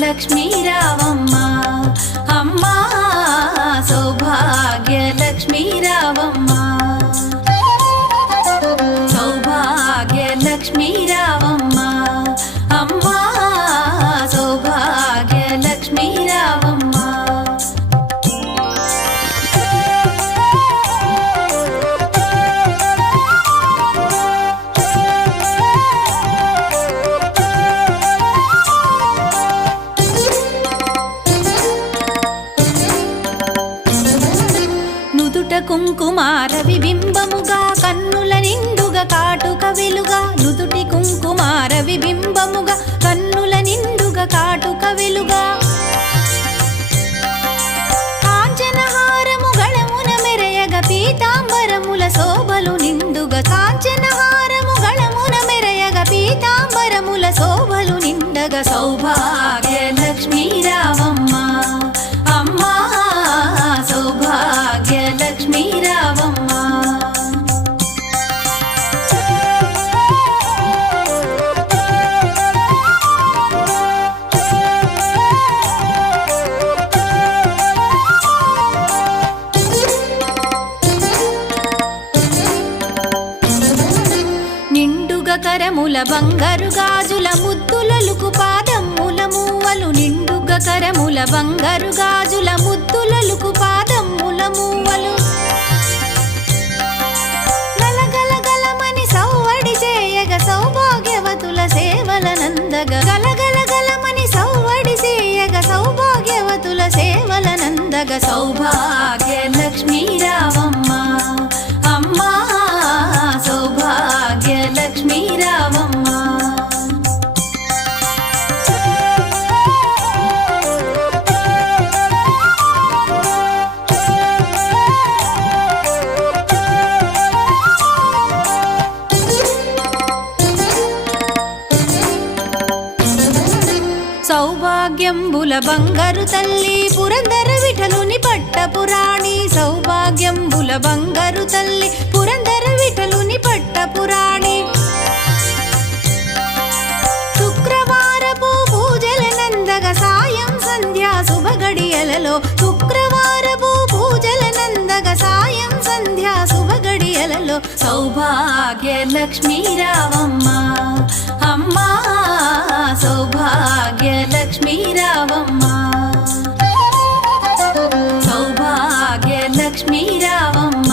లక్ష్మీ రావమ్మ అమ్మ సౌభాగ్య లక్ష్మీ రావమ్మ సౌభాగ్య లక్ష్మీ రావమ్మ అమ్మ సౌభాగ్య లక్ష్మీ రావమ్మ కుంకుమార విబింబముగా కన్నుల నిండుగా కాటుక వెలుగా నుదుటి కుంకుమార విబింబముగా కన్నుల నిండుగా కాటుక వెలుగా కాంచనహారము గళమున మెరయగ పీతాంబరముల శోభలు నిండుగా కాంచనహారము గళమున మెరయగ పీతాంబరముల శోభలు నిండగా సౌభాగ్య లక్ష్మీ రావమ్మ అమ్మా సౌభాగ్య లక్ష్మీ రావమ్మ నిండుగా కరముల బంగారు గాజుల ముద్దులలుకు పాదమ్ముల మూవలు నిండుగా కరముల బంగారు గాజుల ముద్దులలుకు పాదమ్ముల మూవలు గలగలగలమని సౌవడి చేయగ సౌభాగ్యవతుల సేవల నందగ గలగలగలమని సౌవడి చేయగ సౌభాగ్యవతుల సేవల నందగ సౌభాగ్య లక్ష్మీ రావమ్మ అమ్మా సౌభాగ్య లక్ష్మీ రావమ్మ సౌభాగ్యంబుల బంగారు తల్లి పురందర విఠలుని పట్టపురాణి సౌభాగ్యంబుల బంగారు తల్లి పురందర విఠలుని పట్టపురాణి శుక్రవారపు పూజల నందగ సాయం సంధ్యా శుభగడియలలో శుక్రవారపు పూజల నందగ సాయం సంధ్యా శుభగడియలలో సౌభాగ్య లక్ష్మీ రావమ్మ అమ్మా సౌభాగ్య లక్ష్మీ రావమ్మ సౌభాగ్య లక్ష్మీ రావమ్మ